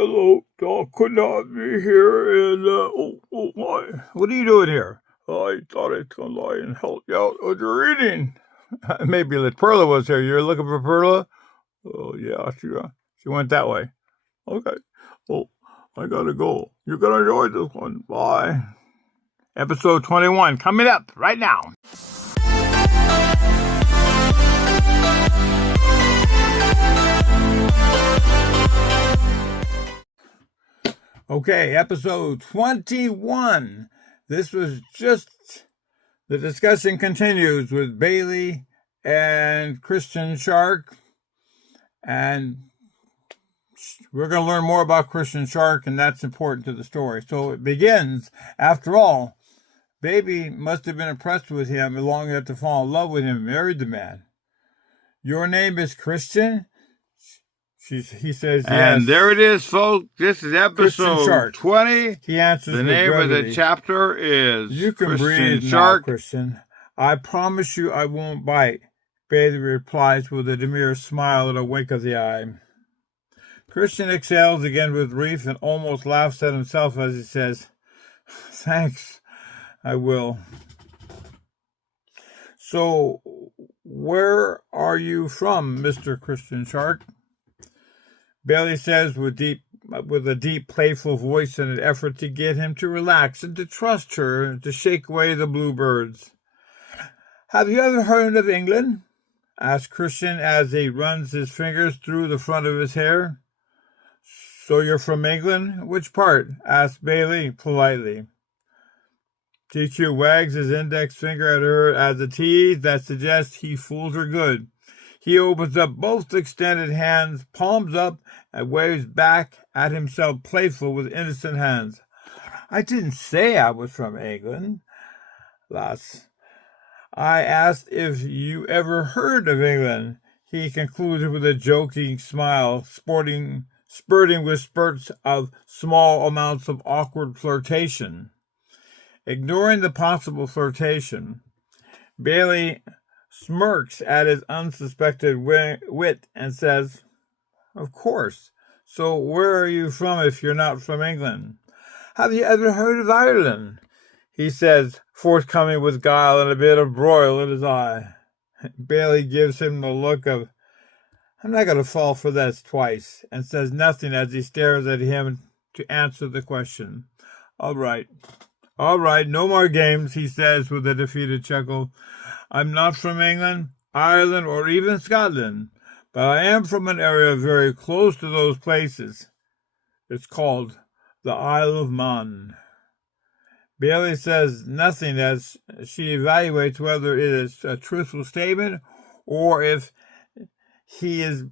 Hello, Doc could not be here, and my, what are you doing here? I thought I'd come by and help you out with your reading. Maybe that Perla was here. You're looking for Perla? Oh yeah, she went that way. Okay. Well, I gotta go. You're gonna enjoy this one. Bye. Episode 21 coming up right now. Okay, episode 21. This was just, the discussion continues with Bailey and Christian Shark. And we're going to learn more about Christian Shark, and that's important to the story. So it begins, after all, Bailey must have been impressed with him long enough to fall in love with him and married the man. Your name is Christian? He says, yes. And there it is, folks. This is episode 20. He answers the name brevity. of the chapter is You can Christian breathe Shark. now, Christian. I promise you I won't bite. Bailey replies with a demure smile and a wink of the eye. Christian exhales again with relief and almost laughs at himself as he says, thanks, I will. So, where are you from, Mr. Christian Shark? Bailey says with a deep, playful voice in an effort to get him to relax and to trust her and to shake away the bluebirds. Have you ever heard of England? Asks Christian as he runs his fingers through the front of his hair. So you're from England? Which part? Asks Bailey politely. TQ wags his index finger at her as a tease that suggests he fools her good. He opens up both extended hands, palms up, and waves back at himself playful with innocent hands. I didn't say I was from England, lass. I asked if you ever heard of England. He concluded with a joking smile, spurting with spurts of small amounts of awkward flirtation. Ignoring the possible flirtation, Bailey smirks at his unsuspected wit and says, of course. So where are you from if you're not from England? Have you ever heard of Ireland? He says, forthcoming with guile and a bit of broil in his eye. Bailey gives him the look of, I'm not going to fall for this twice, and says nothing as he stares at him to answer the question. All right, no more games, he says with a defeated chuckle. I'm not from England, Ireland, or even Scotland, but I am from an area very close to those places. It's called the Isle of Man. Bailey says nothing as she evaluates whether it is a truthful statement or if he is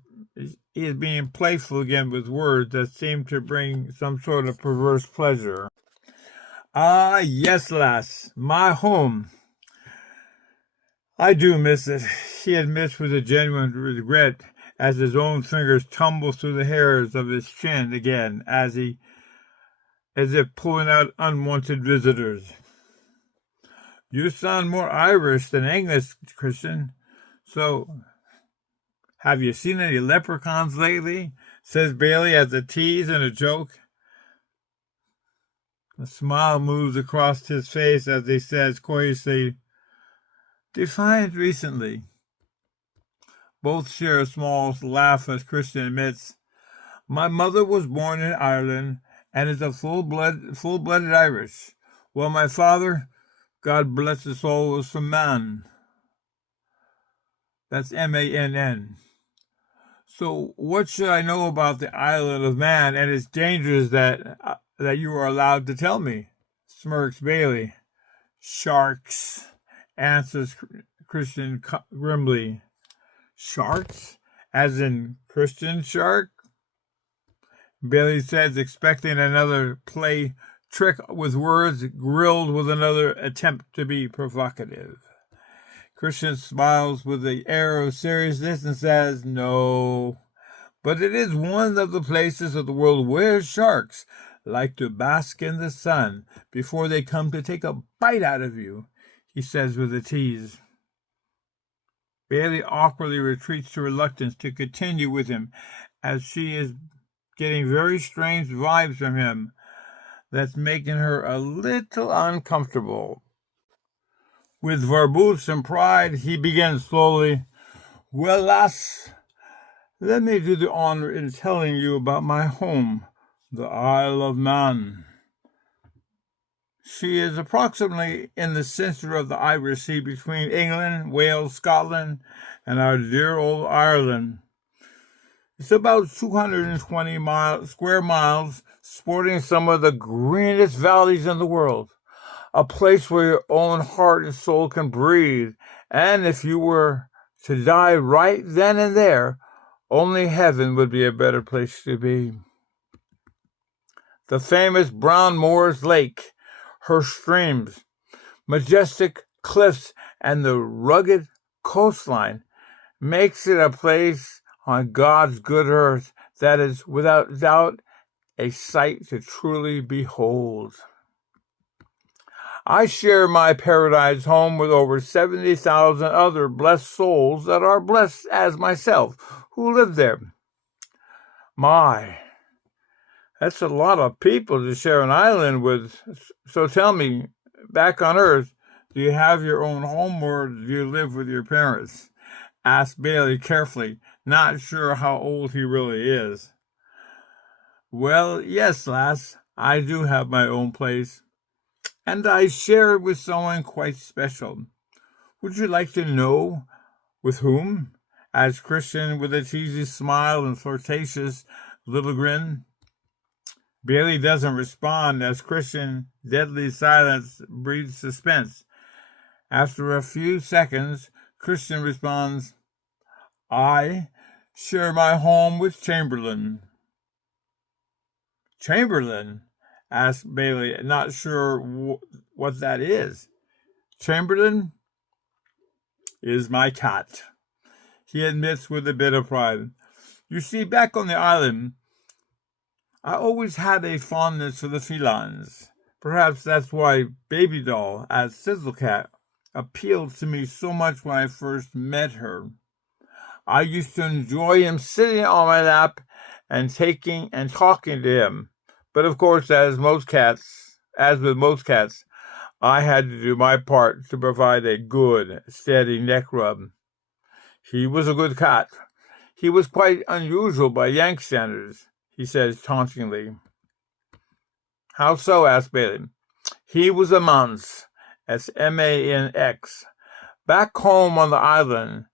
being playful again with words that seem to bring some sort of perverse pleasure. Ah, yes, lass, my home. I do miss it, he admits with a genuine regret as his own fingers tumble through the hairs of his chin again as if pulling out unwanted visitors. You sound more Irish than English, Christian. So, have you seen any leprechauns lately? Says Bailey as a tease and a joke. A smile moves across his face as he says coyly, defined recently. Both share a small laugh as Christian admits, my mother was born in Ireland and is a full-blooded Irish, while my father, God bless his soul, was from Man. That's M-A-N-N. So what should I know about the island of Man and its dangers that you are allowed to tell me? Smirks Bailey. Sharks, answers Christian grimly. Sharks? As in Christian Shark? Bailey says, expecting another play trick with words, grilled with another attempt to be provocative. Christian smiles with the air of seriousness and says, no, but it is one of the places of the world where sharks like to bask in the sun before they come to take a bite out of you, he says with a tease. Bailey awkwardly retreats to reluctance to continue with him as she is getting very strange vibes from him that's making her a little uncomfortable. With verbose and pride, he begins slowly, "Well, lass, let me do the honor in telling you about my home, the Isle of Man. She is approximately in the center of the Irish Sea between England, Wales, Scotland, and our dear old Ireland. It's about 220 square miles, sporting some of the greenest valleys in the world, a place where your own heart and soul can breathe, and if you were to die right then and there, only heaven would be a better place to be. The famous Brown Moors Lake, her streams, majestic cliffs, and the rugged coastline makes it a place on God's good earth that is without doubt a sight to truly behold. I share my paradise home with over 70,000 other blessed souls that are blessed as myself who live there. My, that's a lot of people to share an island with. So tell me, back on Earth, do you have your own home or do you live with your parents?" asked Bailey carefully, not sure how old he really is. "Well, yes, lass, I do have my own place, and I share it with someone quite special. Would you like to know with whom?" asked Christian with a teasy smile and flirtatious little grin. Bailey doesn't respond as Christian's deadly silence breeds suspense. After a few seconds, Christian responds, "I share my home with Chamberlain." "Chamberlain?" asked Bailey, not sure what that is. "Chamberlain is my cat," he admits with a bit of pride. "You see, back on the island, I always had a fondness for the felines. Perhaps that's why Baby Doll as Sizzlecat appealed to me so much when I first met her. I used to enjoy him sitting on my lap and talking to him. But of course, as with most cats, I had to do my part to provide a good, steady neck rub. He was a good cat. He was quite unusual by Yank standards," he says tauntingly. "How so?" asked Bailey. "He was a Manx, S-M-A-N-X. Back home on the island,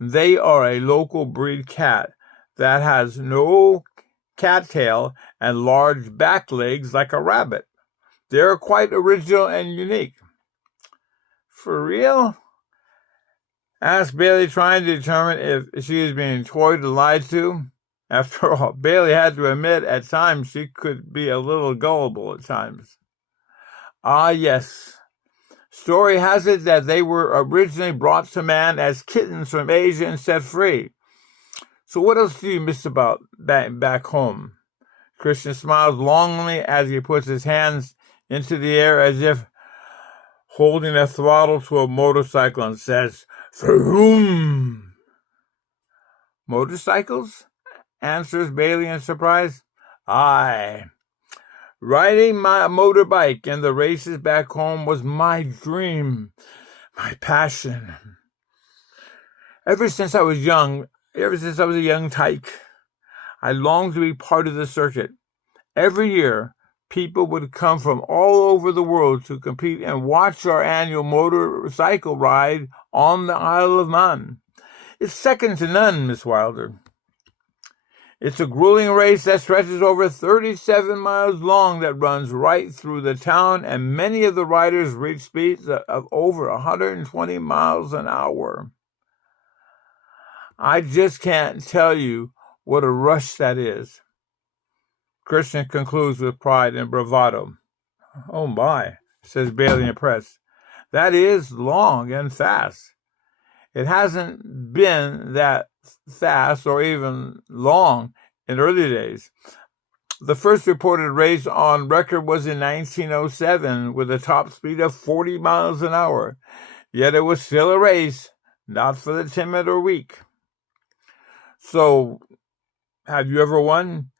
they are a local breed cat that has no cattail and large back legs like a rabbit. They are quite original and unique." "For real?" asked Bailey, trying to determine if she was being toyed or lied to. After all, Bailey had to admit at times she could be a little gullible at times. "Ah, yes. Story has it that they were originally brought to man as kittens from Asia and set free. So what else do you miss about back home?" Christian smiles longingly as he puts his hands into the air as if holding a throttle to a motorcycle and says, "Vroom!" "Motorcycles?" answers Bailey in surprise. "Aye. Riding my motorbike in the races back home was my dream, my passion. Ever since I was a young tyke, I longed to be part of the circuit. Every year, people would come from all over the world to compete and watch our annual motorcycle ride on the Isle of Man. It's second to none, Miss Wilder. It's a grueling race that stretches over 37 miles long that runs right through the town, and many of the riders reach speeds of over 120 miles an hour. I just can't tell you what a rush that is." Christian concludes with pride and bravado. "Oh my," says Bailey, impressed. "That is long and fast. It hasn't been that fast or even long in early days. The first reported race on record was in 1907 with a top speed of 40 miles an hour. Yet it was still a race, not for the timid or weak." "So, have you ever won?"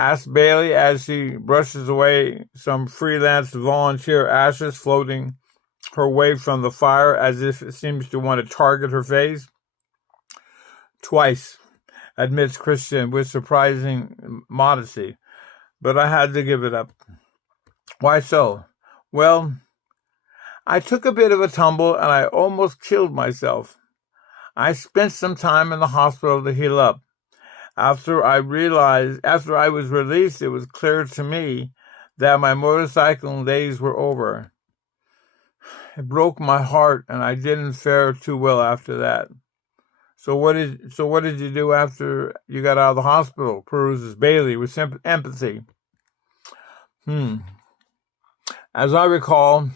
asked Bailey as she brushes away some freelance volunteer ashes floating her way from the fire as if it seems to want to target her face. Twice, admits Christian with surprising modesty, but I had to give it up. Why so? Well, I took a bit of a tumble and I almost killed myself. I spent some time in the hospital to heal up. After I was released, it was clear to me that my motorcycling days were over. It broke my heart, and I didn't fare too well after that. So what did you do after you got out of the hospital? Peruses Bailey with empathy. As I recall,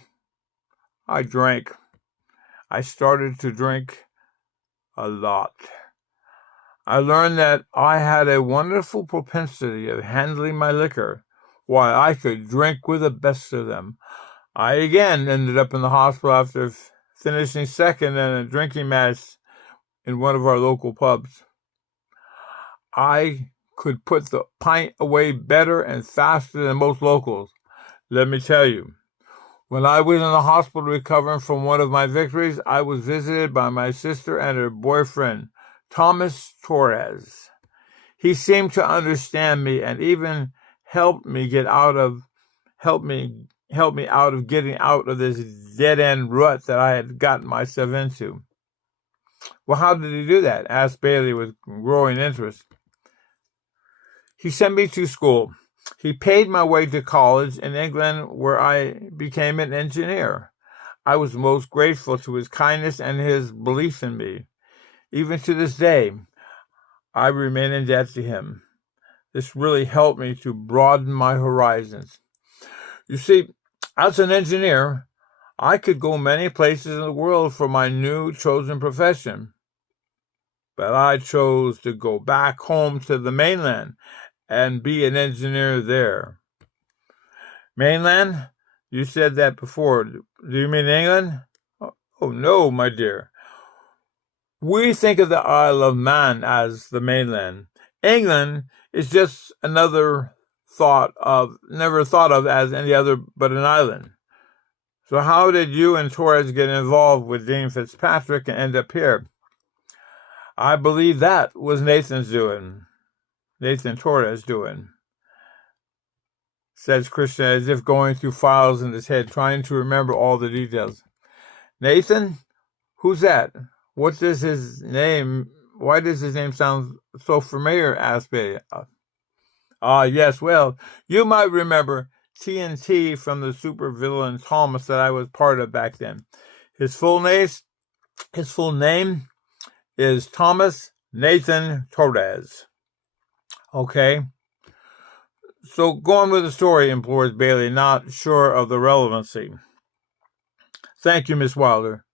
I drank. I started to drink a lot. I learned that I had a wonderful propensity of handling my liquor, while I could drink with the best of them. I again ended up in the hospital after finishing second in a drinking match in one of our local pubs. I could put the pint away better and faster than most locals. Let me tell you, when I was in the hospital recovering from one of my victories, I was visited by my sister and her boyfriend, Thomas Torres. He seemed to understand me and even helped me out of getting out of this dead-end rut that I had gotten myself into. Well, how did he do that? Asked Bailey with growing interest. He sent me to school. He paid my way to college in England, where I became an engineer. I was most grateful to his kindness and his belief in me. Even to this day, I remain in debt to him. This really helped me to broaden my horizons. You see, as an engineer, I could go many places in the world for my new chosen profession. But I chose to go back home to the mainland and be an engineer there. Mainland? You said that before. Do you mean England? Oh, no, my dear. We think of the Isle of Man as the mainland. England is just never thought of as any other but an island. So how did you and Torres get involved with Dean Fitzpatrick and end up here? I believe that was Nathan Torres doing, says Christian as if going through files in his head, trying to remember all the details. Nathan? Who's that? What does his name? Why does his name sound so familiar? Asked Bailey. Yes. Well, you might remember TNT from the supervillain Thomas that I was part of back then. His full name is Thomas Nathan Torres. Okay. So go on with the story, implores Bailey, not sure of the relevancy. Thank you, Miss Wilder.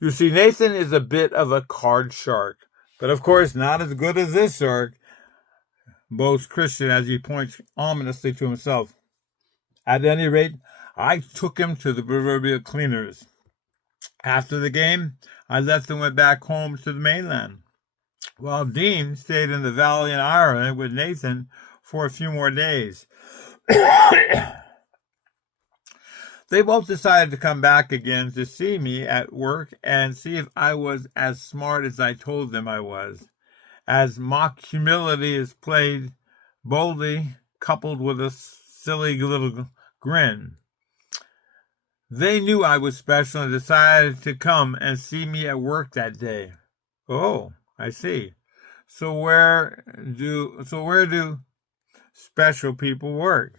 You see, Nathan is a bit of a card shark, but of course not as good as this shark, boasts Christian as he points ominously to himself. At any rate, I took him to the proverbial cleaners. After the game, I left and went back home to the mainland, while Dean stayed in the valley in Ireland with Nathan for a few more days. They both decided to come back again to see me at work and see if I was as smart as I told them I was, as mock humility is played boldly, coupled with a silly little grin. They knew I was special and decided to come and see me at work that day. Oh, I see. So where do special people work?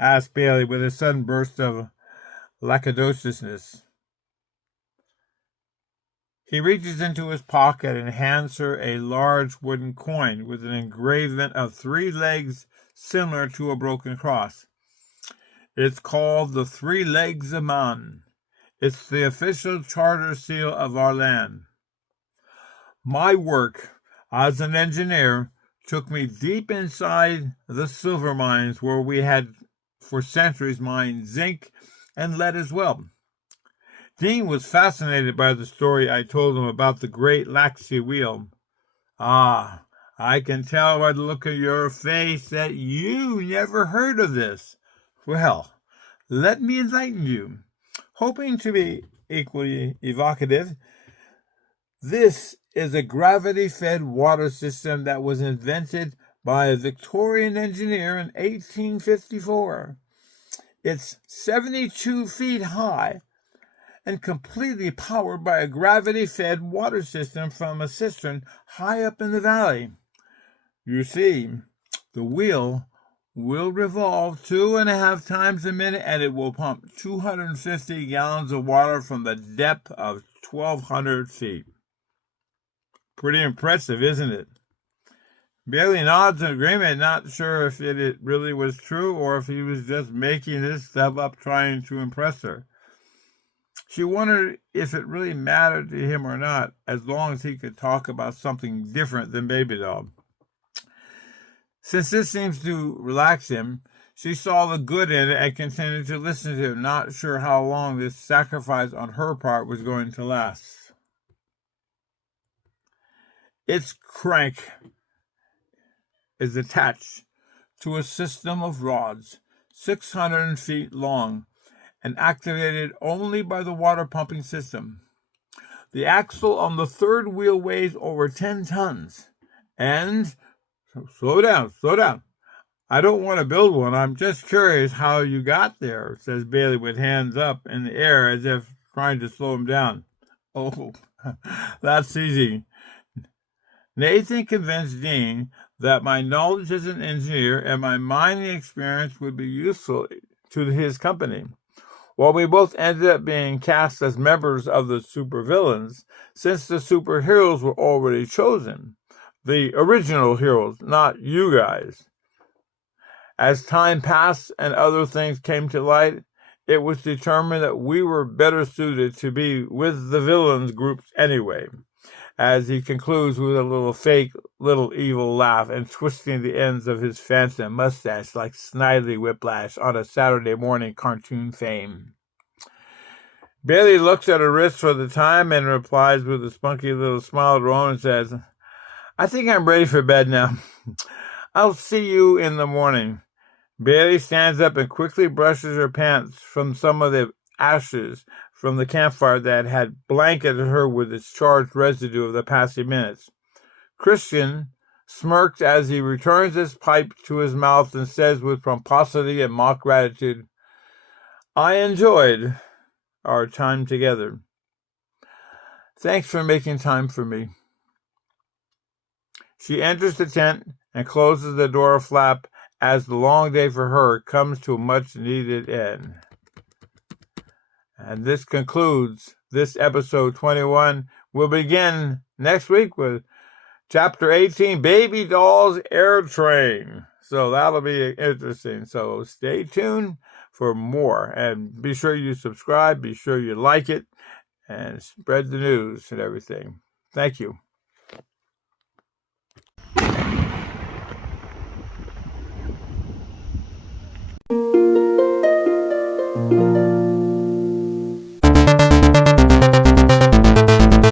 Asked Bailey with a sudden burst of lackadosiousness. He reaches into his pocket and hands her a large wooden coin with an engraving of 3 legs similar to a broken cross. It's called the 3 Legs of Man. It's the official charter seal of our land. My work as an engineer took me deep inside the silver mines where we had for centuries mined zinc and lead as well. Dean was fascinated by the story I told him about the great Laxey wheel. Ah, I can tell by the look of your face that you never heard of this. Well, let me enlighten you. Hoping to be equally evocative, this is a gravity-fed water system that was invented by a Victorian engineer in 1854. It's 72 feet high and completely powered by a gravity-fed water system from a cistern high up in the valley. You see, the wheel will revolve 2.5 times a minute, and it will pump 250 gallons of water from the depth of 1,200 feet. Pretty impressive, isn't it? Bailey nods in agreement, not sure if it really was true or if he was just making this stuff up trying to impress her. She wondered if it really mattered to him or not, as long as he could talk about something different than Baby Doll. Since this seems to relax him, she saw the good in it and continued to listen to him, not sure how long this sacrifice on her part was going to last. Its crank is attached to a system of rods 600 feet long and activated only by the water pumping system. The axle on the third wheel weighs over 10 tons. And, slow down. I don't want to build one. I'm just curious how you got there, says Bailey with hands up in the air as if trying to slow him down. Oh, that's easy. Nathan convinced Dean that my knowledge as an engineer and my mining experience would be useful to his company. While we both ended up being cast as members of the supervillains, since the superheroes were already chosen. The original heroes, not you guys. As time passed and other things came to light, it was determined that we were better suited to be with the villains groups anyway, as he concludes with a little evil laugh and twisting the ends of his phantom mustache like Snidely Whiplash on a Saturday morning cartoon fame. Bailey looks at her wrist for the time and replies with a spunky little smile to Rowan and says, I think I'm ready for bed now. I'll see you in the morning. Bailey stands up and quickly brushes her pants from some of the ashes from the campfire that had blanketed her with its charged residue of the past few minutes. Christian smirks as he returns his pipe to his mouth and says with pomposity and mock gratitude, I enjoyed our time together. Thanks for making time for me. She enters the tent and closes the door flap as the long day for her comes to a much-needed end. And this concludes this episode 21. We'll begin next week with Chapter 18, Baby Doll's Air Train. So that'll be interesting. So stay tuned for more. And be sure you subscribe. Be sure you like it. And spread the news and everything. Thank you.